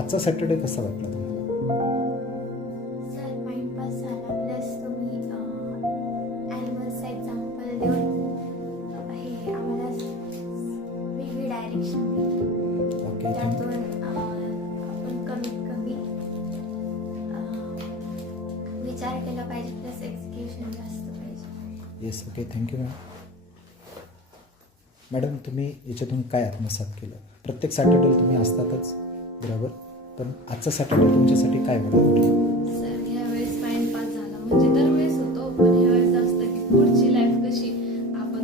आजचा सॅटर्डे कसा वाटला तुम्हाला? सर टाइमपास झाला, प्लस तुम्ही ॲनिमल्सचा एक्झाम्पल देऊन हे आम्हाला वेगळी डायरेक्शन दिली. ओके, त्यातून आपण कमीत कमी विचार केला पाहिजे, प्लस एक्झिक्युशन जास्त पाहिजे. Yes, okay, thank you ma'am. Madam, तुम्ही याच्यातून काय आत्मसात केलं? प्रत्येक सॅटर्डेला तुम्ही असतातच, बरोबर, पण आजचा सॅटर्डे तुमच्यासाठी काय मॅडम? सर ह्यावेळेस टाइमपास झाला, म्हणजे दरवेळेस होतो, पण ह्यावेळेस जास्त की पुढची लाईफ कशी आपण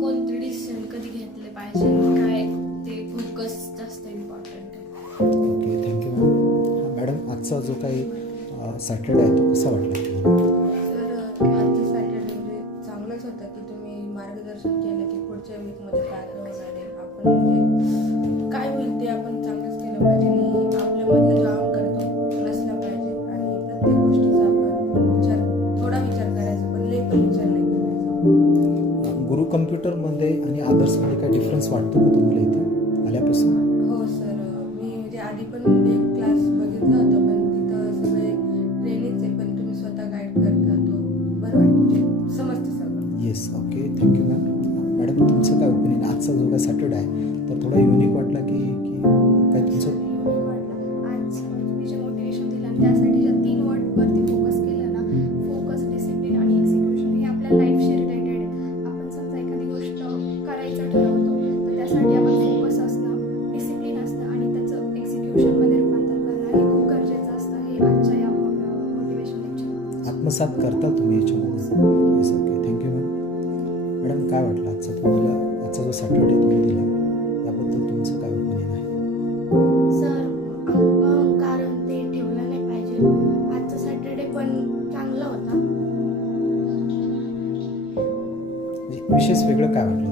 कोणते डिसिजन कधी घेतले पाहिजे काय ते फोकस जास्त इम्पॉर्टंट आहे. Okay, thank you ma'am. मॅडम, आजचा जो काही सॅटर्डे आहे तो कसा वाटला तुम्हाला? तर आजचं सॅटर्डे म्हणजे चांगलंच होतं की तुम्ही मार्गदर्शन केलं की पुढच्या वीकमध्ये काय होणार आहे, आपण म्हणजे काय होईल ते आपण चांगलंच केलं पाहिजे आणि आपल्यामधलं जो अहंकार तो नसला पाहिजे आणि प्रत्येक गोष्टीचा आपण थोडा विचार करायचा, पण लई पण विचार नाही करायचा. गुरु कम्प्युटरमध्ये आणि आदर्समध्ये काय डिफरन्स वाटतो का तुम्हाला इथं आल्यापासून? हो सर, मी म्हणजे आधी पण एक क्लास बघितला होता, पण तिथं सगळे ट्रेनिंगच आहे, पण तुम्ही स्वतः गाईड करता, तो बरं वाटतं, म्हणजे समजतं सगळं. Yes, okay, thank you ma'am. Madam, तुमचं काय ओपिनियन? आजचा जो काय सॅटर्डे आहे तर थोडा युनिक वाटला की काय तुमचं? युनिक वाटलं. आज तुम्ही जे मोटिवेशन दिलं आणि त्यासाठी ज्या 3 वर्डवरती फोकस केलं ना, फोकस, डिसिप्लिन आणि एक्झिक्युशन, हे आपल्या लाईफशी रिलेटेड आहे. आपण समजा एखादी गोष्ट करायचं ठरवतो तर त्यासाठी आपण फोकस असणं, डिसिप्लिन असणं आणि त्याचं एक्झिक्युशनमध्ये रूपांतर करणं हे खूप गरजेचं असतं. हे आजच्या या मोटिवेशन लेक्चर आत्मसात करता तुम्ही याच्यामध्ये? Yes, okay, thank you ma'am. Madam, काय वाटलं आजचा तुम्हाला? आजचा जो सॅटर्डे तुम्ही दिला याबद्दल तुमचं काय ओपिनियन आहे? सर अहंकार ते ठेवलं नाही पाहिजे. आजचा सॅटर्डे पण चांगला होता. विशेष वेगळं काय वाटलं